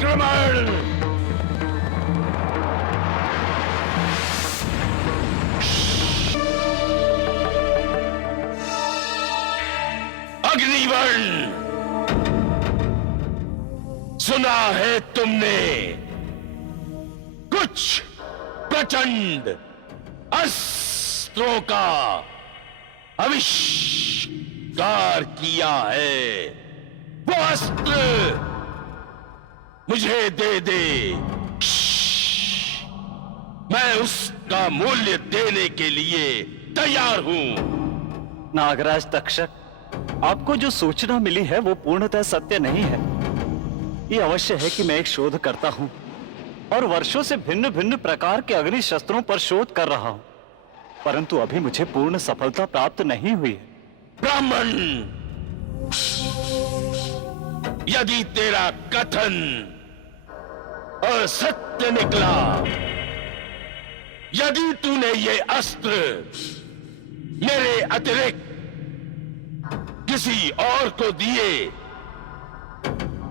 आक्रमण! अग्निवर्ण! सुना है तुमने कुछ प्रचंड अस्त्रों का आविष्कार किया है। वो अस्त्र मुझे दे दे, मैं उसका मूल्य देने के लिए तैयार हूं। नागराज तक्षक, आपको जो सूचना मिली है वो पूर्णतः सत्य नहीं है। ये अवश्य है कि मैं एक शोध करता हूं और वर्षों से भिन्न भिन्न प्रकार के अग्नि शस्त्रों पर शोध कर रहा हूं, परंतु अभी मुझे पूर्ण सफलता प्राप्त नहीं हुई है। ब्राह्मण, यदि तेरा कथन असत्य निकला, यदि तूने ये अस्त्र मेरे अतिरिक्त किसी और को दिए,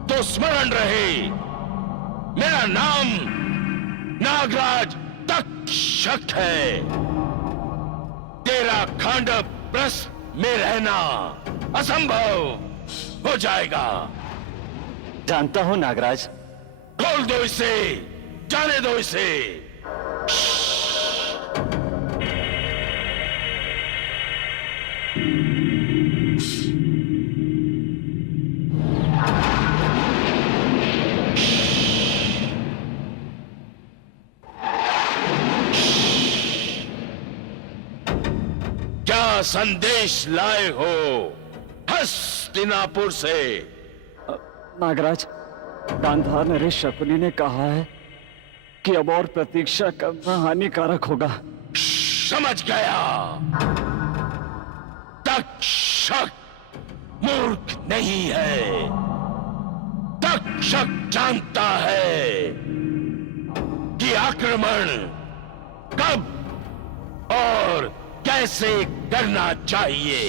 तो स्मरण रहे मेरा नाम नागराज तक्षक है। तेरा खांडव प्रस्थ में रहना असंभव हो जाएगा। जानता हूं नागराज। खोल दो इसे, जाने दो इसे। क्या संदेश लाए हो हस्तिनापुर से? नागराज, गांधार नरेश शकुनी ने कहा है कि अब और प्रतीक्षा करना हानिकारक होगा। समझ गया। तक्षक मूर्ख नहीं है। तक्षक जानता है कि आक्रमण कब और कैसे करना चाहिए।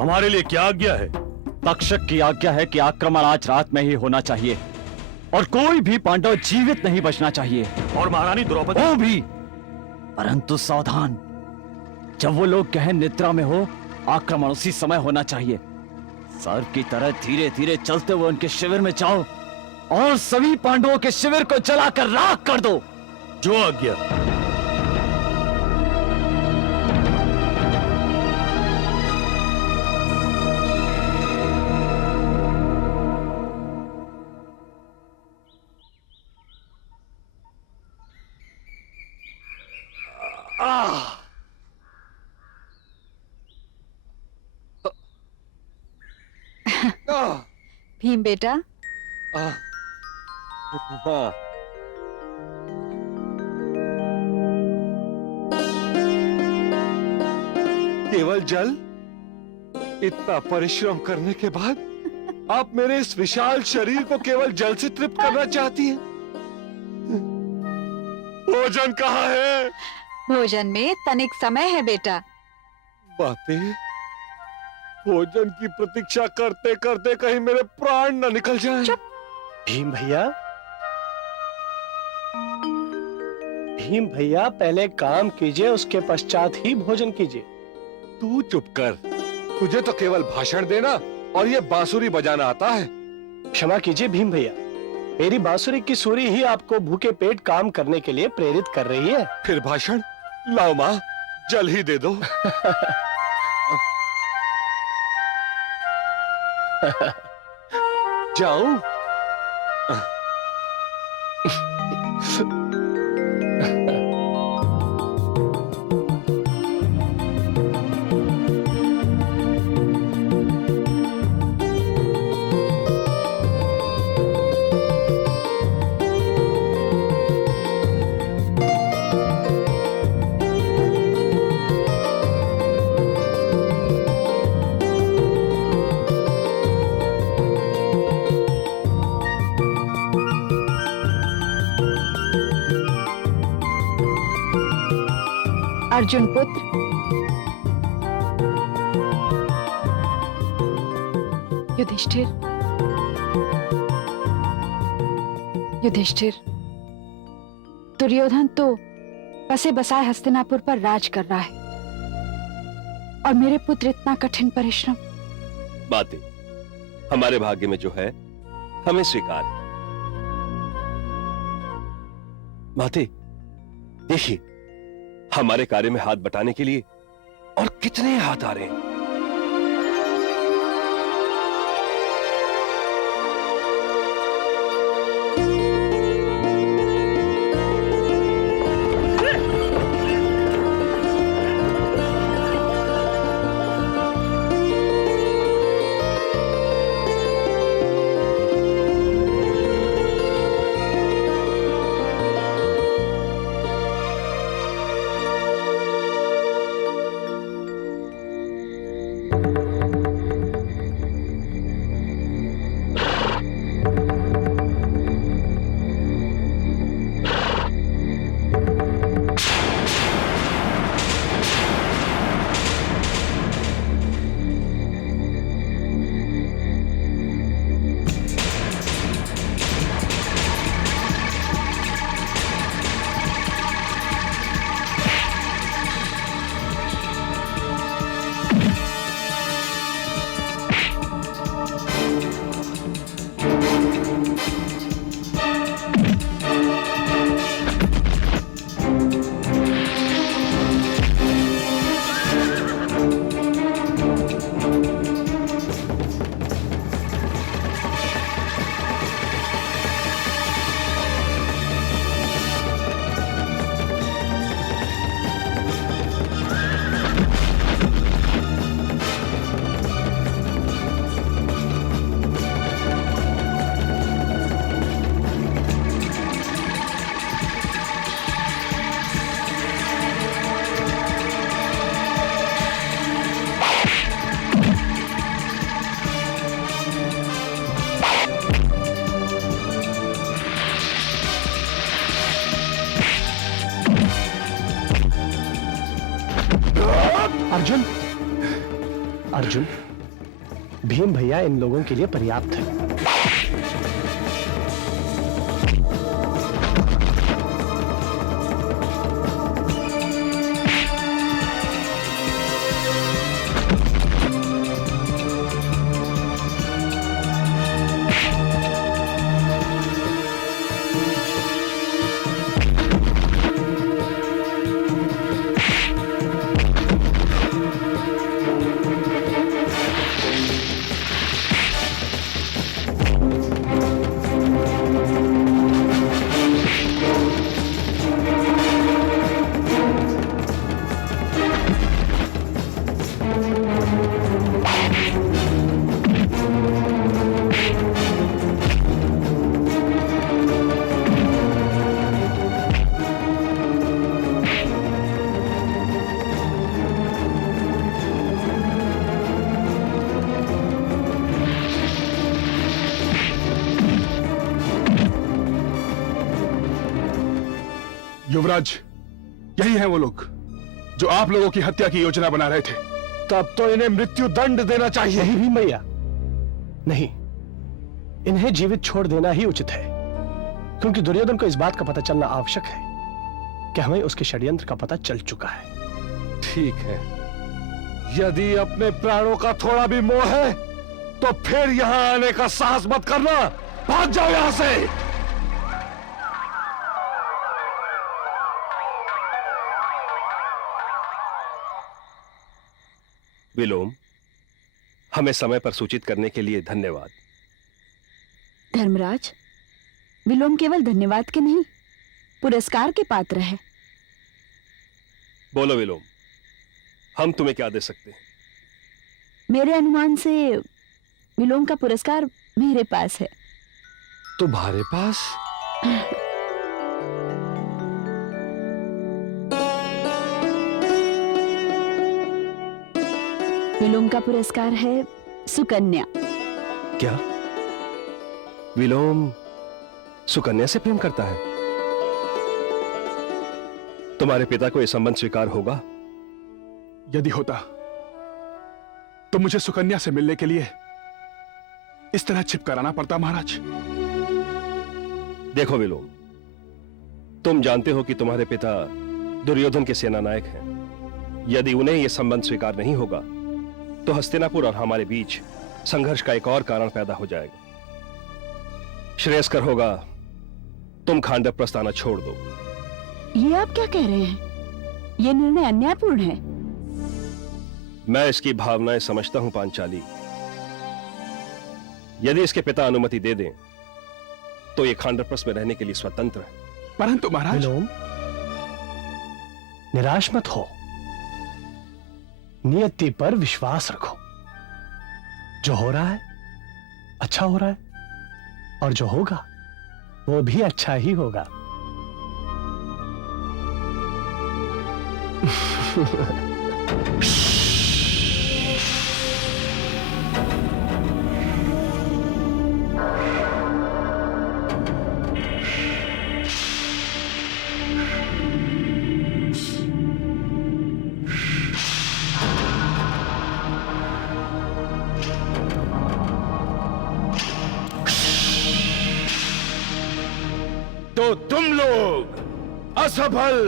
हमारे लिए क्या आज्ञा है? तक्षक की आज्ञा है कि आक्रमण आज रात में ही होना चाहिए और कोई भी पांडव जीवित नहीं बचना चाहिए। और महारानी द्रौपदी? वो भी, परंतु सावधान। जब वो लोग गहन निद्रा में हो, आक्रमण उसी समय होना चाहिए। सर्प की तरह धीरे धीरे चलते हुए उनके शिविर में जाओ और सभी पांडवों के शिविर को जलाकर राख कर दो। जो आज्ञा। भीम बेटा, हाँ। केवल जल? इतना परिश्रम करने के बाद आप मेरे इस विशाल शरीर को केवल जल से तृप्त करना चाहती हैं? भोजन कहाँ है? भोजन में तनिक समय है बेटा। बातें, भोजन की प्रतीक्षा करते करते कहीं मेरे प्राण न निकल जाएं। चुप। भीम भैया, भीम भैया, पहले काम कीजिए, उसके पश्चात ही भोजन कीजिए। तू चुप कर। तुझे तो केवल भाषण देना और ये बांसुरी बजाना आता है। क्षमा कीजिए भीम भैया, मेरी बांसुरी की सुरी ही आपको भूखे पेट काम करने के लिए प्रेरित कर रही है। फिर भाषण लाओ माँ, जल ही दे दो। जाऊं? अर्जुन पुत्र, युधिष्ठिर, युधिष्ठिर, दुर्योधन तो बसे बसाए हस्तिनापुर पर राज कर रहा है और मेरे पुत्र इतना कठिन परिश्रम। बातें हमारे भाग्य में जो है हमें स्वीकार है। माते देखिए, हमारे कार्य में हाथ बटाने के लिए और कितने हाथ आ रहे हैं। अर्जुन, अर्जुन, भीम भैया इन लोगों के लिए पर्याप्त है। युवराज, यही हैं वो लोग जो आप लोगों की हत्या की योजना बना रहे थे। तब तो इन्हें मृत्यु दंड देना चाहिए। नहीं भीम भैया, नहीं, इन्हें जीवित छोड़ देना ही उचित है, क्योंकि दुर्योधन को इस बात का पता चलना आवश्यक है कि हमें उसके षड्यंत्र का पता चल चुका है। ठीक है, यदि अपने प्राणों का थोड़ा भी मोह है तो फिर यहां आने का साहस मत करना। भाग जाओ यहां से। विलोम, हमें समय पर सूचित करने के लिए धन्यवाद। धर्मराज, विलोम केवल धन्यवाद के नहीं, पुरस्कार के पात्र है। बोलो विलोम, हम तुम्हें क्या दे सकते हैं? मेरे अनुमान से विलोम का पुरस्कार मेरे पास है। तुम्हारे पास? विलोम का पुरस्कार है सुकन्या। क्या विलोम सुकन्या से प्रेम करता है? तुम्हारे पिता को यह संबंध स्वीकार होगा? यदि होता तो मुझे सुकन्या से मिलने के लिए इस तरह छिपकराना पड़ता महाराज। देखो विलोम, तुम जानते हो कि तुम्हारे पिता दुर्योधन के सेनानायक हैं। यदि उन्हें यह संबंध स्वीकार नहीं होगा तो हस्तिनापुर और हमारे बीच संघर्ष का एक और कारण पैदा हो जाएगा। श्रेयस्कर होगा तुम खांडव आना छोड़ दो। ये आप क्या कह रहे हैं? ये निर्णय अन्यायपूर्ण है। मैं इसकी भावनाएं समझता हूं पांचाली। यदि इसके पिता अनुमति दे दें तो ये खांडवप्रस्थ में रहने के लिए स्वतंत्र है। परंतु महाराज, विलोम, निराश मत हो, नियति पर विश्वास रखो। जो हो रहा है अच्छा हो रहा है, और जो होगा वो भी अच्छा ही होगा। तो तुम लोग असफल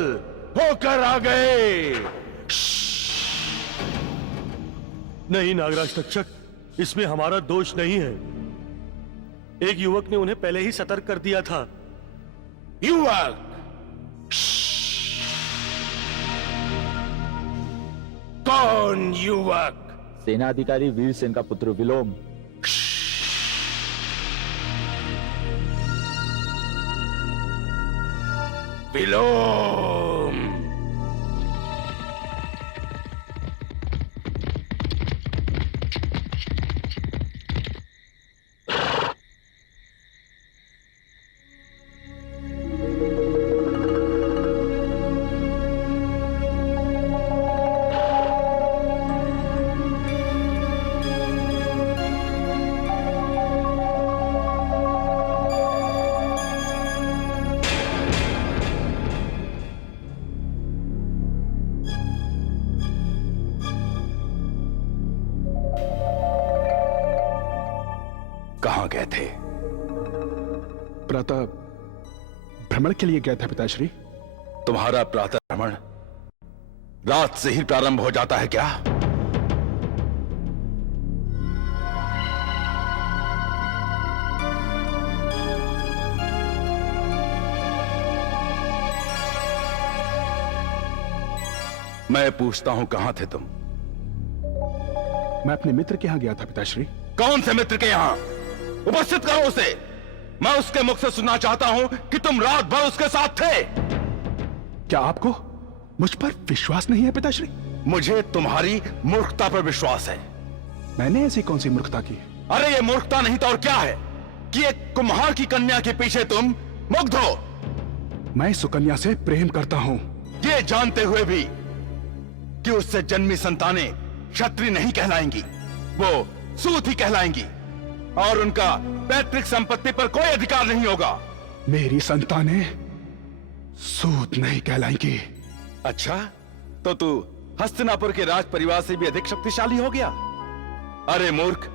होकर आ गए। नहीं नागराज तक्षक, इसमें हमारा दोष नहीं है। एक युवक ने उन्हें पहले ही सतर्क कर दिया था। युवक? कौन युवक? सेनाधिकारी वीरसेन का पुत्र विलोम। विलोम? कहां गए थे? प्रातः भ्रमण के लिए गया था पिताश्री। तुम्हारा प्रातः भ्रमण रात से ही प्रारंभ हो जाता है क्या? मैं पूछता हूं, कहां थे तुम? मैं अपने मित्र के यहां गया था पिताश्री। कौन से मित्र के यहां? उपस्थित करो उसे। मैं उसके मुख से सुनना चाहता हूं कि तुम रात भर उसके साथ थे। क्या आपको मुझ पर विश्वास नहीं है पिताश्री? मुझे तुम्हारी मूर्खता पर विश्वास है। मैंने ऐसी कौन सी मूर्खता की? अरे ये मूर्खता नहीं तो और क्या है कि एक कुम्हार की कन्या के पीछे तुम मुग्ध हो। मैं सुकन्या से प्रेम करता हूं, ये जानते हुए भी कि उससे जन्मी संतानें क्षत्रिय नहीं कहलाएंगी, वो सूत ही कहलाएंगी और उनका पैतृक संपत्ति पर कोई अधिकार नहीं होगा। मेरी संतानें सूत नहीं कहलाएंगी। अच्छा, तो तू हस्तिनापुर के राज परिवार से भी अधिक शक्तिशाली हो गया। अरे मूर्ख,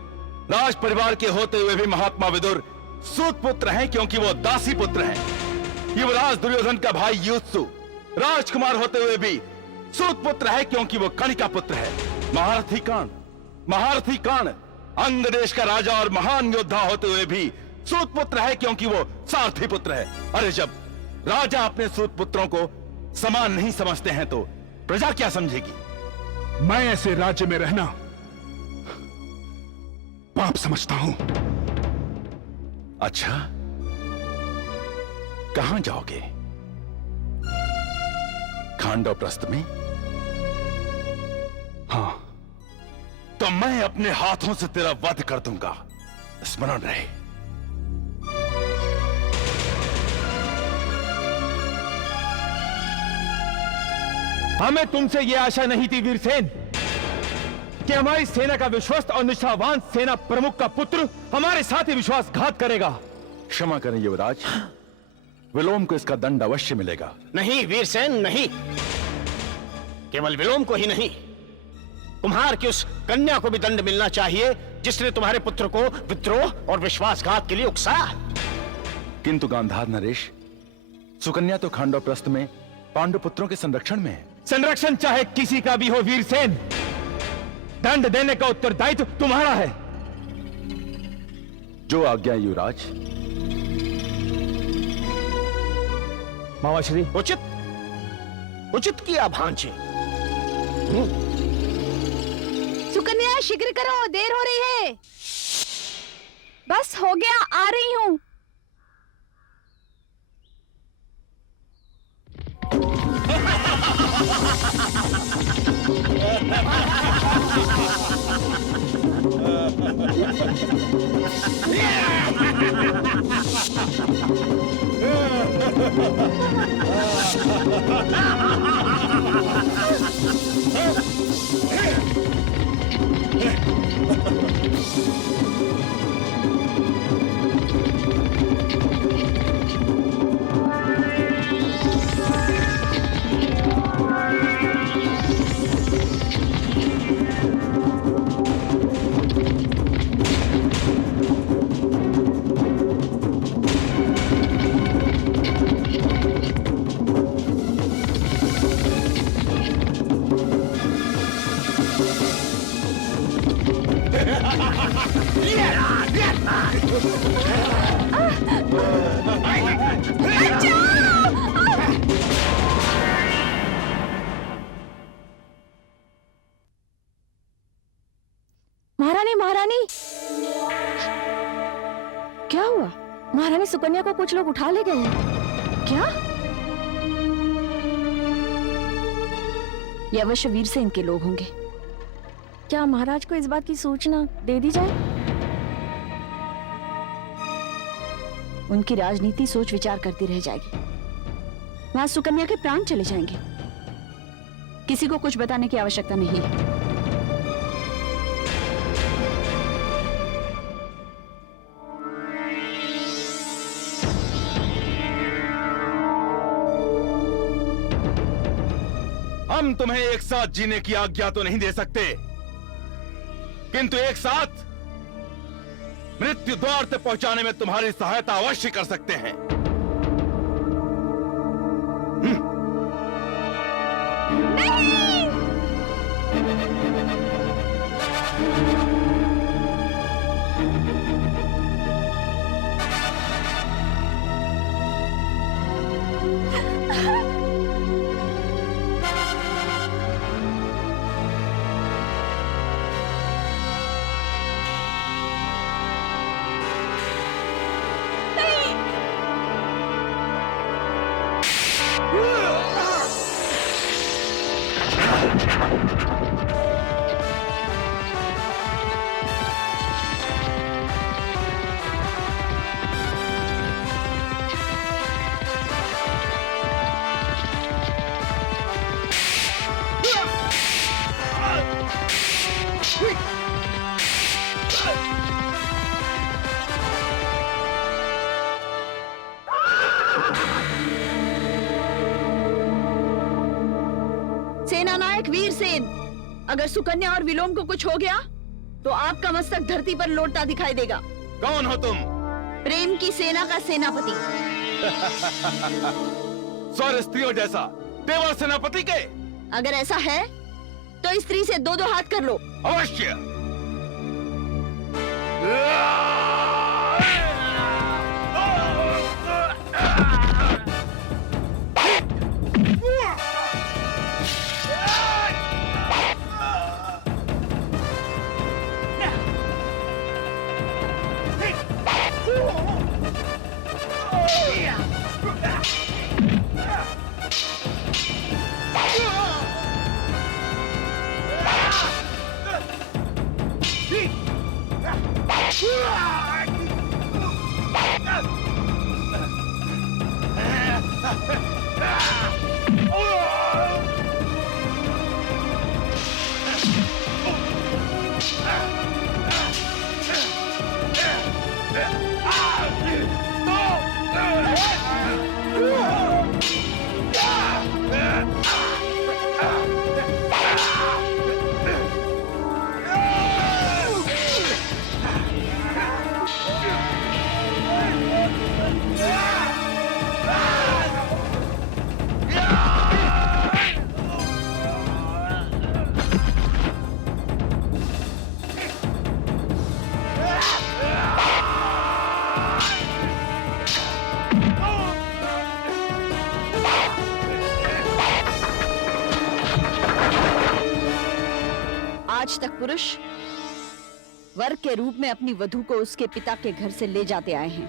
राज परिवार के होते हुए भी महात्मा विदुर सूत पुत्र हैं क्योंकि वो दासी पुत्र हैं। युवराज दुर्योधन का भाई युत्सु राजकुमार होते हुए भी सूत पुत्र है क्योंकि वो कणिका पुत्र है। महारथी कर्ण अंग देश का राजा और महान योद्धा होते हुए भी सूत पुत्र है क्योंकि वो सारथी पुत्र है। अरे जब राजा अपने सूत पुत्रों को समान नहीं समझते हैं तो प्रजा क्या समझेगी? मैं ऐसे राज्य में रहना पाप समझता हूं। अच्छा, कहां जाओगे? खांडवप्रस्थ में? हां। तो मैं अपने हाथों से तेरा वध कर दूंगा, स्मरण रहे। हमें तुमसे यह आशा नहीं थी वीरसेन कि हमारी सेना का विश्वस्त और निष्ठावान सेना प्रमुख का पुत्र हमारे साथ ही विश्वासघात करेगा। क्षमा करें युवराज, विलोम को इसका दंड अवश्य मिलेगा। नहीं वीरसेन, नहीं। केवल विलोम को ही नहीं, कुम्हार की उस कन्या को भी दंड मिलना चाहिए जिसने तुम्हारे पुत्र को विद्रोह और विश्वासघात के लिए उकसाया। किंतु गांधार नरेश, सुकन्या तो खांडवप्रस्थ में पांडु पुत्रों के संरक्षण में है। संरक्षण चाहे किसी का भी हो वीरसेन, दंड देने का उत्तरदायित्व तुम्हारा है। जो आज्ञा युवराज। मामाश्री, उचित किया भांजे। सुकन्या शीघ्र करो, देर हो रही है। बस हो गया, आ रही हूँ। महारानी, महारानी, क्या हुआ? महारानी सुकन्या को कुछ लोग उठा ले गए हैं। क्या? ये अवश्य वीरसेन के लोग होंगे। क्या महाराज को इस बात की सूचना दे दी जाए? उनकी राजनीति सोच विचार करती रह जाएगी। वहां सुकन्या के प्राण चले जाएंगे। किसी को कुछ बताने की आवश्यकता नहीं है। हम तुम्हें एक साथ जीने की आज्ञा तो नहीं दे सकते, किंतु एक साथ मृत्यु द्वार तक पहुंचाने में तुम्हारी सहायता अवश्य कर सकते हैं। सेनानायक वीरसेन, अगर सुकन्या और विलोम को कुछ हो गया तो आपका मस्तक धरती पर लौटता दिखाई देगा। कौन हो तुम? प्रेम की सेना का सेनापति। स्वर स्त्रियों जैसा देवर सेनापति के? अगर ऐसा है तो स्त्री से दो दो हाथ कर लो। अवश्य। आज तक पुरुष वर के रूप में अपनी वधू को उसके पिता के घर से ले जाते आए हैं,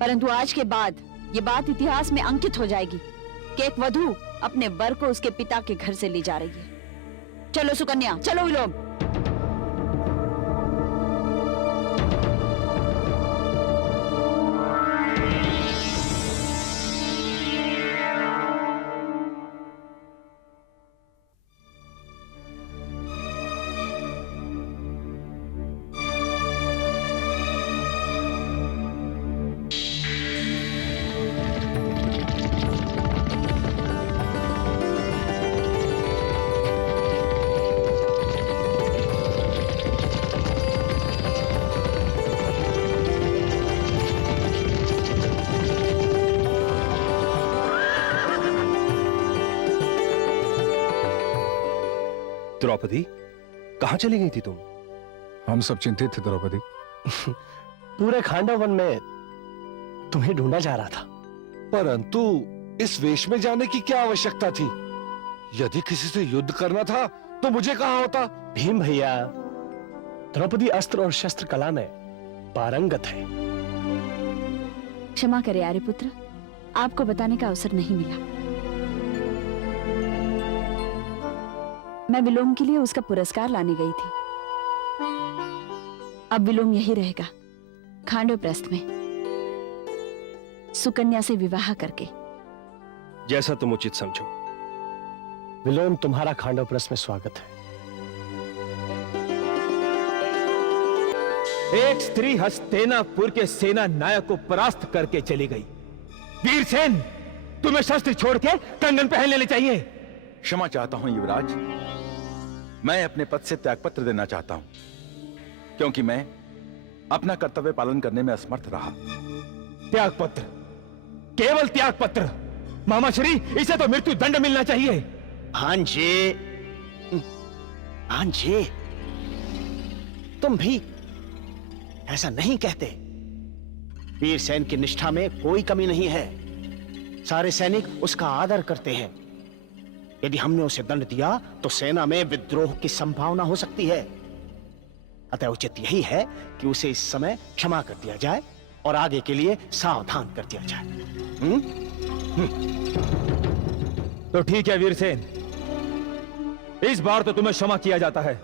परंतु आज के बाद ये बात इतिहास में अंकित हो जाएगी कि एक वधू अपने वर को उसके पिता के घर से ले जा रही है। चलो सुकन्या, चलो लोग। द्रौपदी, कहां चली गई थी तुम? हम सब चिंतित थे द्रौपदी। पूरे खांडव वन में तुम्हें ढूंढा जा रहा था। परंतु इस वेश में जाने की क्या आवश्यकता थी? यदि किसी से युद्ध करना था तो मुझे कहां होता? भीम भैया, द्रौपदी अस्त्र और शस्त्र कला में पारंगत है। क्षमा करे आर्यपुत्र, आपको बताने का अवसर नहीं मिला। मैं विलोम के लिए उसका पुरस्कार लाने गई थी। अब विलोम यही रहेगा, खांडवप्रस्थ में, सुकन्या से विवाह करके। जैसा तुम उचित समझो। विलोम, तुम्हारा खांडवप्रस्थ में स्वागत है। एक स्त्री हस्तिनापुर के सेना नायक को परास्त करके चली गई। वीरसेन, तुम्हें शस्त्र छोड़ के कंगन पहन लेने चाहिए। क्षमा चाहता हूं युवराज, मैं अपने पद से त्यागपत्र देना चाहता हूं, क्योंकि मैं अपना कर्तव्य पालन करने में असमर्थ रहा। त्यागपत्र, केवल त्यागपत्र? मामाश्री, इसे तो मृत्यु दंड मिलना चाहिए। भांजे, भांजे, तुम भी ऐसा नहीं कहते। वीरसेन की निष्ठा में कोई कमी नहीं है। सारे सैनिक उसका आदर करते हैं। यदि हमने उसे दंड दिया तो सेना में विद्रोह की संभावना हो सकती है। अतः उचित यही है कि उसे इस समय क्षमा कर दिया जाए और आगे के लिए सावधान कर दिया जाए। तो ठीक है वीरसेन, इस बार तो तुम्हें क्षमा किया जाता है,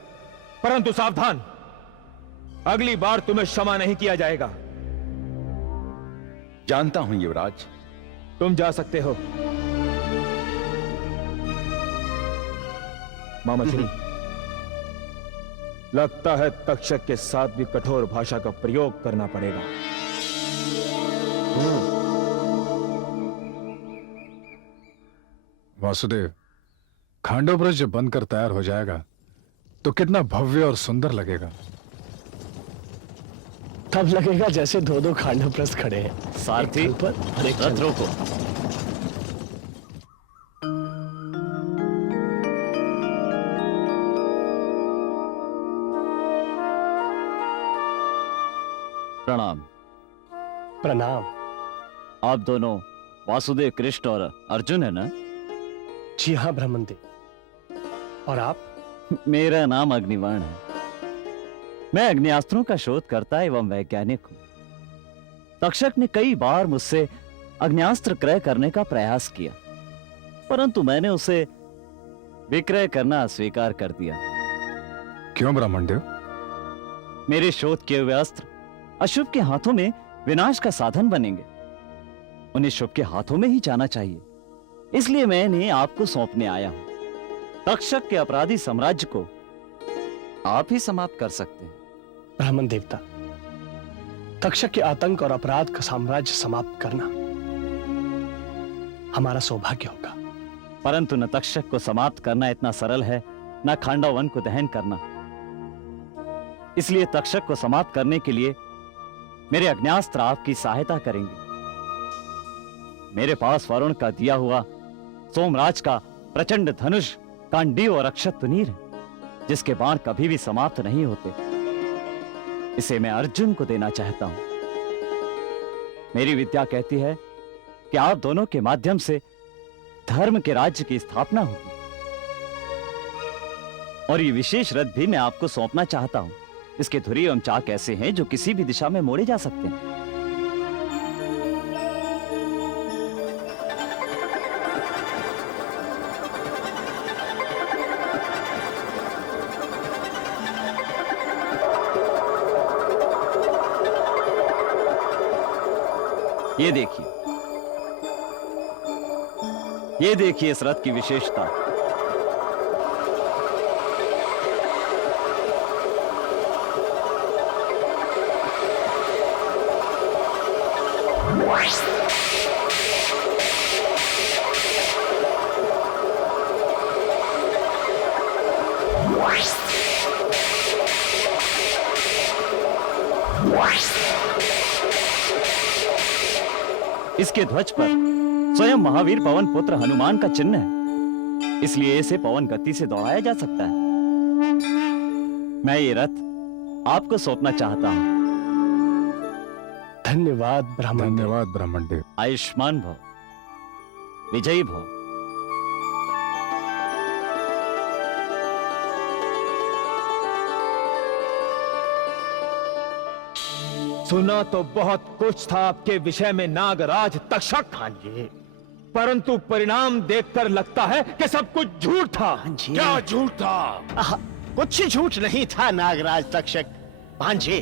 परंतु सावधान, अगली बार तुम्हें क्षमा नहीं किया जाएगा। जानता हूं युवराज। तुम जा सकते हो। मामाश्री, लगता है तक्षक के साथ भी कठोर भाषा का प्रयोग करना पड़ेगा। वासुदेव, खांडवप्रस्थ जब बनकर तैयार हो जाएगा तो कितना भव्य और सुंदर लगेगा। तब लगेगा जैसे दो दो खांडवप्रस्थ खड़े हैं। सारथी, रथ रोको। प्रणाम। प्रणाम। आप दोनों वासुदेव, कृष्ण और अर्जुन है ना? जी हाँ ब्रह्मदेव। और आप? मेरा नाम अग्निवर्ण है। मैं अग्नियास्त्रों का शोधकर्ता एवं वैज्ञानिक हूं। तक्षक ने कई बार मुझसे अग्नियास्त्र क्रय करने का प्रयास किया, परंतु मैंने उसे विक्रय करना अस्वीकार कर दिया। क्यों ब्राह्मणदेव? मेरे शोध किए हुए अस्त्र अशुभ के हाथों में विनाश का साधन बनेंगे। उन्हें शुभ के हाथों में ही जाना चाहिए। इसलिए मैं इन्हें आपको सौंपने आया हूं। तक्षक के अपराधी साम्राज्य को आप ही समाप्त कर सकते हैं। ब्राह्मण देवता, तक्षक के आतंक और अपराध का साम्राज्य समाप्त करना हमारा सौभाग्य होगा। परंतु न तक्षक को समाप्त करना इतना सरल है, न खांडव वन को दहन करना। इसलिए तक्षक को समाप्त करने के लिए मेरे अग्न्यास्त्र आपकी सहायता करेंगे। मेरे पास वरुण का दिया हुआ सोमराज का प्रचंड धनुष, कांडीव और अक्षत तुनीर है, जिसके बाण कभी भी समाप्त नहीं होते। इसे मैं अर्जुन को देना चाहता हूं। मेरी विद्या कहती है कि आप दोनों के माध्यम से धर्म के राज्य की स्थापना होगी। और ये विशेष रथ भी मैं आपको सौंपना चाहता हूं। इसके धुरी एवं चाक ऐसे हैं जो किसी भी दिशा में मोड़े जा सकते हैं। ये देखिए इस रथ की विशेषता। इसके ध्वज पर स्वयं महावीर पवन पुत्र हनुमान का चिन्ह है। इसलिए इसे पवन गति से दौड़ाया जा सकता है। मैं ये रथ आपको सौंपना चाहता हूं। धन्यवाद ब्राह्मण। धन्यवाद ब्राह्मण देव। आयुष्मान भव, विजयी भव। सुना तो बहुत कुछ था आपके विषय में नागराज तक्षक। हाँ जी। परंतु परिणाम देखकर लगता है कि सब कुछ झूठ था। क्या झूठ था? कुछ झूठ नहीं था नागराज तक्षक। भांजे,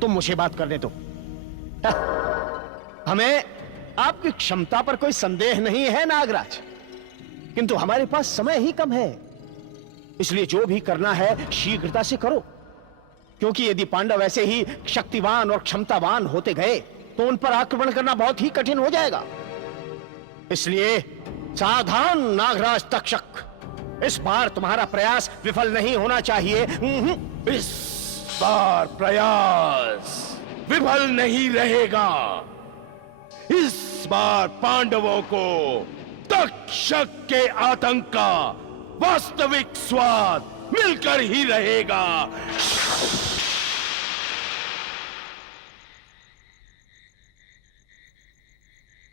तुम मुझे बात करने दो। हमें आपकी क्षमता पर कोई संदेह नहीं है नागराज, किंतु हमारे पास समय ही कम है। इसलिए जो भी करना है शीघ्रता से करो, क्योंकि यदि पांडव ऐसे ही शक्तिवान और क्षमतावान होते गए तो उन पर आक्रमण करना बहुत ही कठिन हो जाएगा। इसलिए सावधान नागराज तक्षक, इस बार तुम्हारा प्रयास विफल नहीं होना चाहिए। इस बार प्रयास विफल नहीं रहेगा। इस बार पांडवों को तक्षक के आतंक का वास्तविक स्वाद मिलकर ही रहेगा।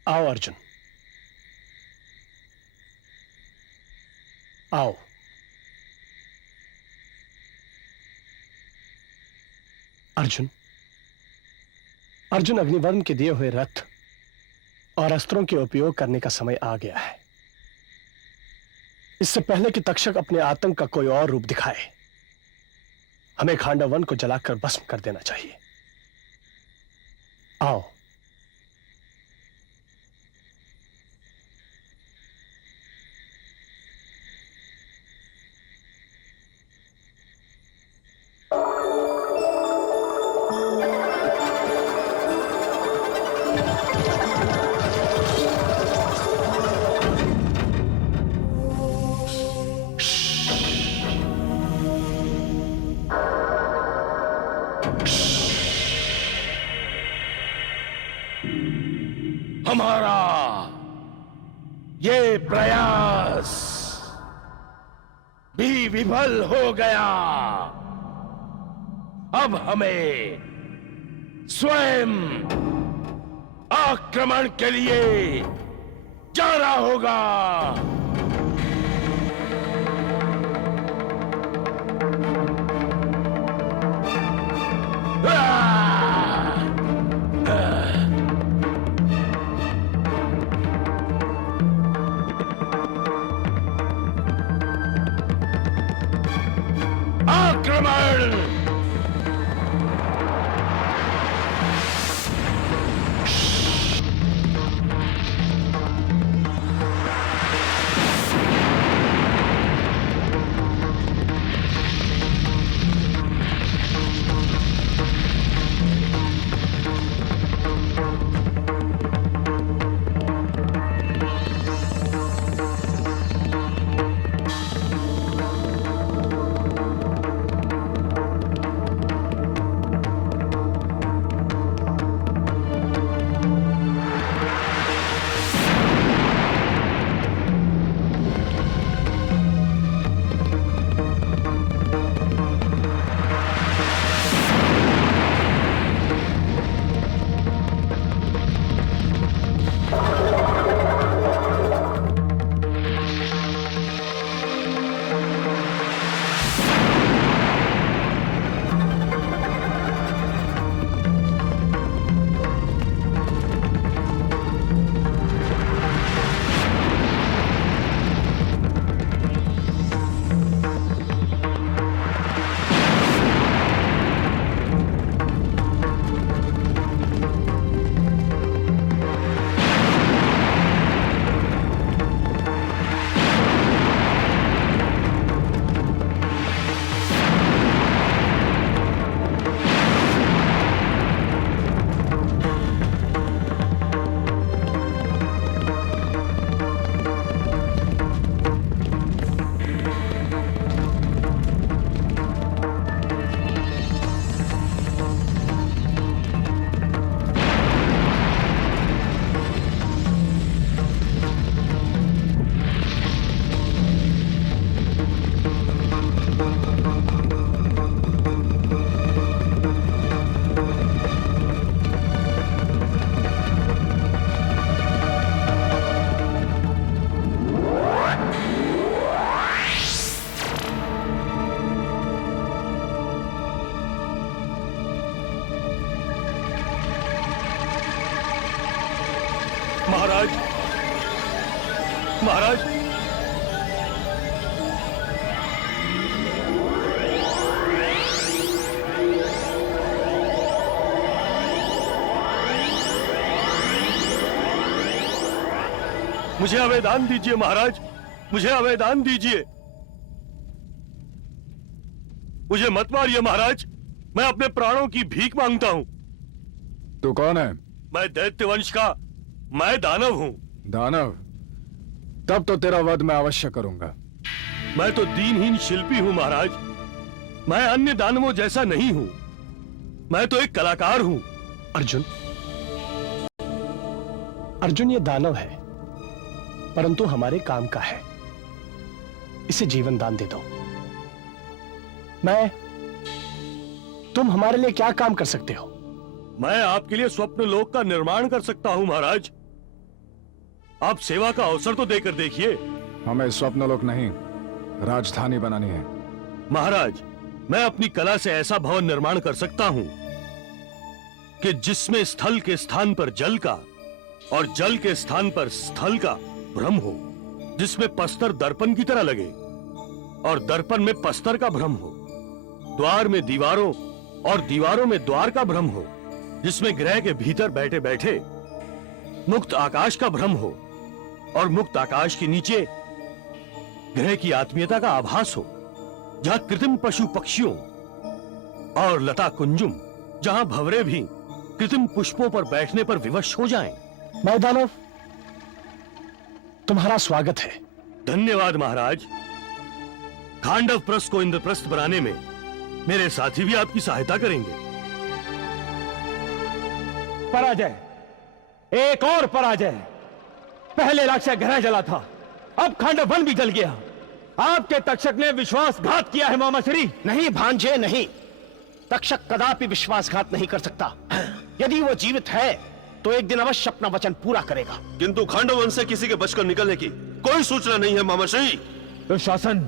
आओ अर्जुन, आओ। अर्जुन, अर्जुन, अग्निवर्ण के दिए हुए रथ और अस्त्रों के उपयोग करने का समय आ गया है। इससे पहले कि तक्षक अपने आतंक का कोई और रूप दिखाए, हमें खांडव वन को जलाकर भस्म कर देना चाहिए। आओ। हमारा ये प्रयास भी विफल हो गया। अब हमें स्वयं आक्रमण के लिए जाना होगा। आक्रमण! महाराज, महाराज, मुझे आवेदन दीजिए महाराज, मुझे आवेदन दीजिए। मुझे मत मारिए महाराज, मैं अपने प्राणों की भीख मांगता हूं। तू कौन है? मैं दैत्य वंश का, मैं दानव हूं। दानव? तब तो तेरा वध मैं अवश्य करूंगा। मैं तो दीनहीन शिल्पी हूं महाराज, मैं अन्य दानवों जैसा नहीं हूं, मैं तो एक कलाकार हूं। अर्जुन, अर्जुन ये दानव है, परंतु हमारे काम का है। इसे जीवन दान दे दो। तुम हमारे लिए क्या काम कर सकते हो? मैं आपके लिए स्वप्न लोक का निर्माण कर सकता हूं महाराज। आप सेवा का अवसर तो देकर देखिए। हमें स्वप्नलोक नहीं, राजधानी बनानी है। महाराज, मैं अपनी कला से ऐसा भवन निर्माण कर सकता हूं कि जिसमें स्थल के स्थान पर जल का और जल के स्थान पर स्थल का भ्रम हो, जिसमें पस्तर दर्पण की तरह लगे और दर्पण में पस्तर का भ्रम हो, द्वार में दीवारों और दीवारों में द्वार का भ्रम हो, जिसमें ग्रह के भीतर बैठे बैठे मुक्त आकाश का भ्रम हो और मुक्त आकाश के नीचे ग्रह की आत्मीयता का आभास हो, जहां कृत्रिम पशु पक्षियों और लता कुंजुम, जहां भंवरे भी कृत्रिम पुष्पों पर बैठने पर विवश हो जाएं। मैं दानव, तुम्हारा स्वागत है। धन्यवाद महाराज। खांडव प्रस्थ को इंद्रप्रस्थ बनाने में मेरे साथी भी आपकी सहायता करेंगे। पराजय, एक और पराजय। पहले राक्षस ग्रह जला था, अब खांडव वन भी जल गया। आपके तक्षक ने विश्वासघात किया है मामाश्री। नहीं भांजे, नहीं। तक्षक कदापि विश्वासघात नहीं कर सकता। यदि वो जीवित है तो एक दिन अवश्य अपना वचन पूरा करेगा। किंतु खांडव वंश से किसी के बचकर निकलने की कोई सूचना नहीं है मामाश्री। दुशासन,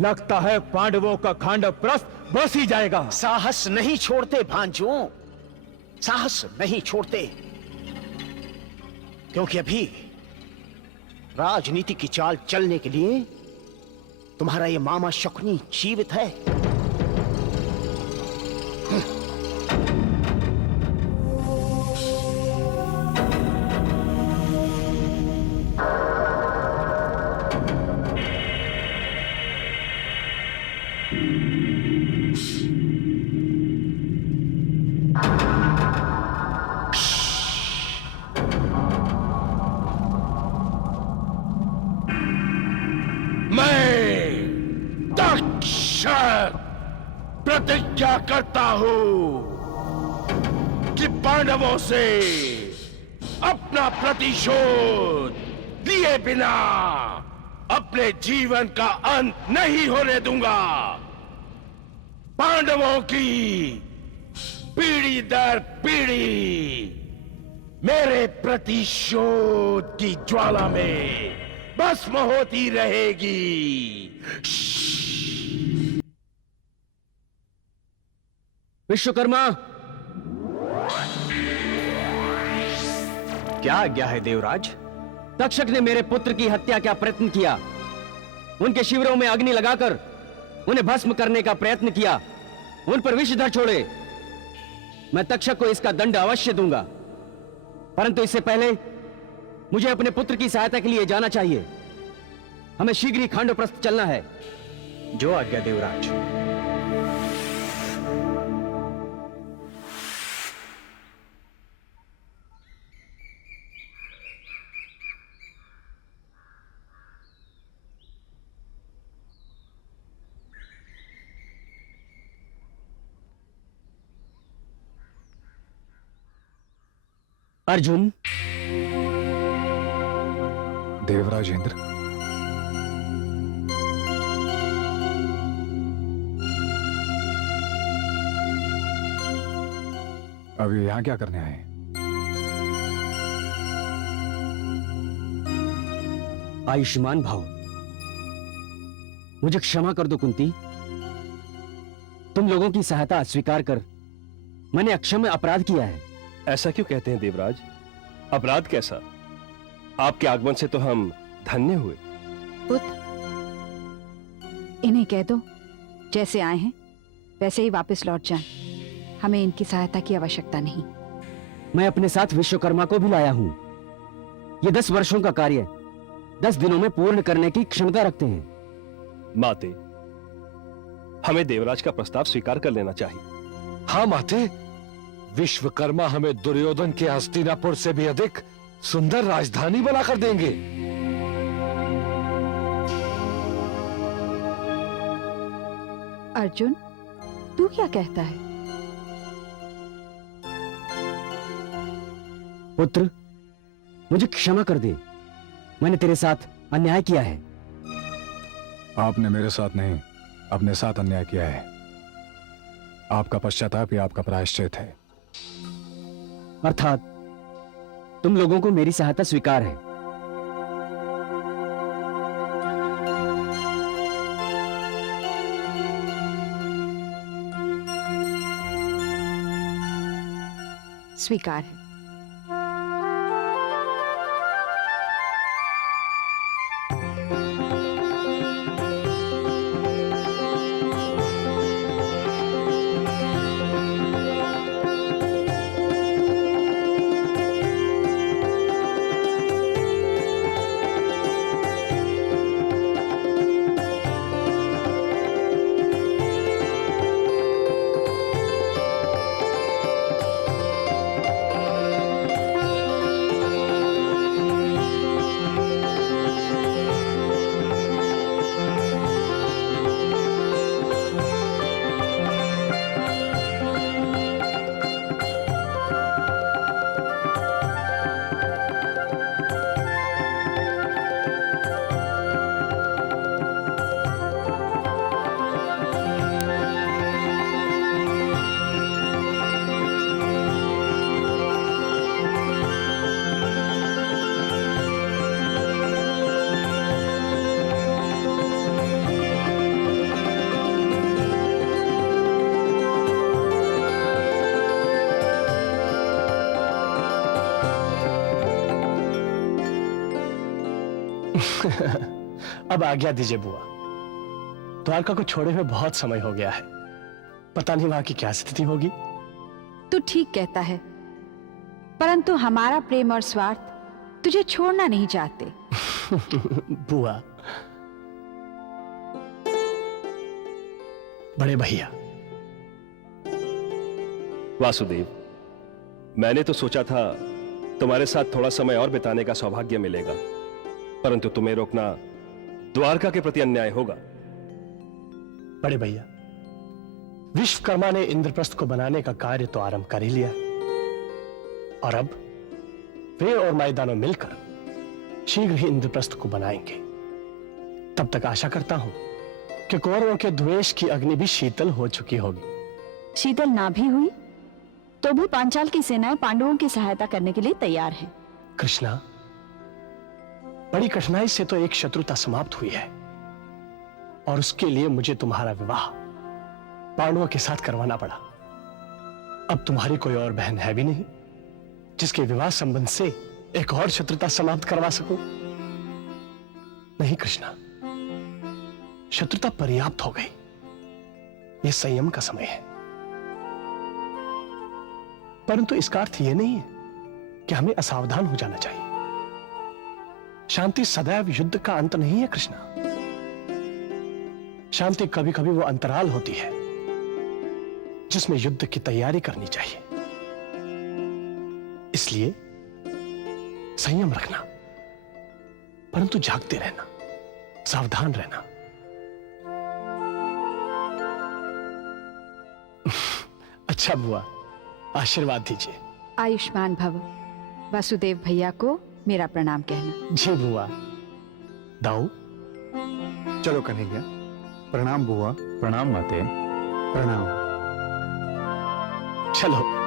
लगता है पांडवों का खांडव प्रस्थ बस ही जाएगा। साहस नहीं छोड़ते भांजों, साहस नहीं छोड़ते, क्योंकि अभी राजनीति की चाल चलने के लिए तुम्हारा ये मामा शकुनी जीवित है। प्रतिज्ञा करता हूं कि पांडवों से अपना प्रतिशोध लिए बिना अपने जीवन का अंत नहीं होने दूंगा। पांडवों की पीढ़ी दर पीढ़ी मेरे प्रतिशोध की ज्वाला में भस्म होती रहेगी। विश्वकर्मा, क्या आज्ञा है देवराज? तक्षक ने मेरे पुत्र की हत्या का प्रयत्न किया, उनके शिविरों में अग्नि लगाकर उन्हें भस्म करने का प्रयत्न किया, उन पर विषधर छोड़े। मैं तक्षक को इसका दंड अवश्य दूंगा, परंतु इससे पहले मुझे अपने पुत्र की सहायता के लिए जाना चाहिए। हमें शीघ्र ही खांडवप्रस्थ चलना है। जो आज्ञा देवराज। अर्जुन। देवराज इंद्र, अब ये यहां क्या करने आए? आयुष्मान भाव। मुझे क्षमा कर दो कुंती, तुम लोगों की सहायता अस्वीकार कर मैंने अक्षम्य अपराध किया है। ऐसा क्यों कहते हैं देवराज? अपराध कैसा? आपके आगमन से तो हम धन्य हुए। पुत्र, इन्हें कह दो जैसे आए हैं वैसे ही वापस लौट जाएं। हमें इनकी सहायता की आवश्यकता नहीं। मैं अपने साथ विश्वकर्मा को भी लाया हूं। ये 10 वर्षों का कार्य 10 दिनों में पूर्ण करने की क्षमता रखते हैं। माते, हमें देवराज का प्रस्ताव स्वीकार कर लेना चाहिए। हाँ माते, विश्वकर्मा हमें दुर्योधन के हस्तिनापुर से भी अधिक सुंदर राजधानी बनाकर देंगे। अर्जुन, तू क्या कहता है? पुत्र, मुझे क्षमा कर दे। मैंने तेरे साथ अन्याय किया है। आपने मेरे साथ नहीं, अपने साथ अन्याय किया है। आपका पश्चाताप ही आपका प्रायश्चित है। अर्थात तुम लोगों को मेरी सहायता स्वीकार है। स्वीकार है। अब आज्ञा दीजिए बुआ। द्वारका को छोड़े हुए बहुत समय हो गया है। पता नहीं वहां की क्या स्थिति होगी। तू ठीक कहता है, परंतु हमारा प्रेम और स्वार्थ तुझे छोड़ना नहीं चाहते। बुआ, बड़े भैया। वासुदेव, मैंने तो सोचा था तुम्हारे साथ थोड़ा समय और बिताने का सौभाग्य मिलेगा, परंतु तुम्हें रोकना द्वारका के प्रति अन्याय होगा। बड़े भैया, विश्वकर्मा ने इंद्रप्रस्थ को बनाने का कार्य तो आरंभ कर ही लिया, और अब वे और मैं दोनों मिलकर शीघ्र ही इंद्रप्रस्थ को बनाएंगे। तब तक आशा करता हूं कि कौरवों के द्वेष की अग्नि भी शीतल हो चुकी होगी। शीतल ना भी हुई तो भी पांचाल की सेनाएं पांडवों की सहायता करने के लिए तैयार है। कृष्णा, बड़ी कठिनाई से तो एक शत्रुता समाप्त हुई है, और उसके लिए मुझे तुम्हारा विवाह पांडवों के साथ करवाना पड़ा। अब तुम्हारी कोई और बहन है भी नहीं जिसके विवाह संबंध से एक और शत्रुता समाप्त करवा सकूं। नहीं कृष्णा, शत्रुता पर्याप्त हो गई। यह संयम का समय है, परंतु इसका अर्थ यह नहीं है कि हमें असावधान हो जाना चाहिए। शांति सदैव युद्ध का अंत नहीं है कृष्णा। शांति कभी कभी वो अंतराल होती है जिसमें युद्ध की तैयारी करनी चाहिए। इसलिए संयम रखना, परंतु जागते रहना, सावधान रहना। अच्छा बुआ, आशीर्वाद दीजिए। आयुष्मान भव। वासुदेव भैया को मेरा प्रणाम कहना। जी बुआ। दाऊ, चलो कन्हैया। प्रणाम बुआ। प्रणाम माते। प्रणाम। चलो।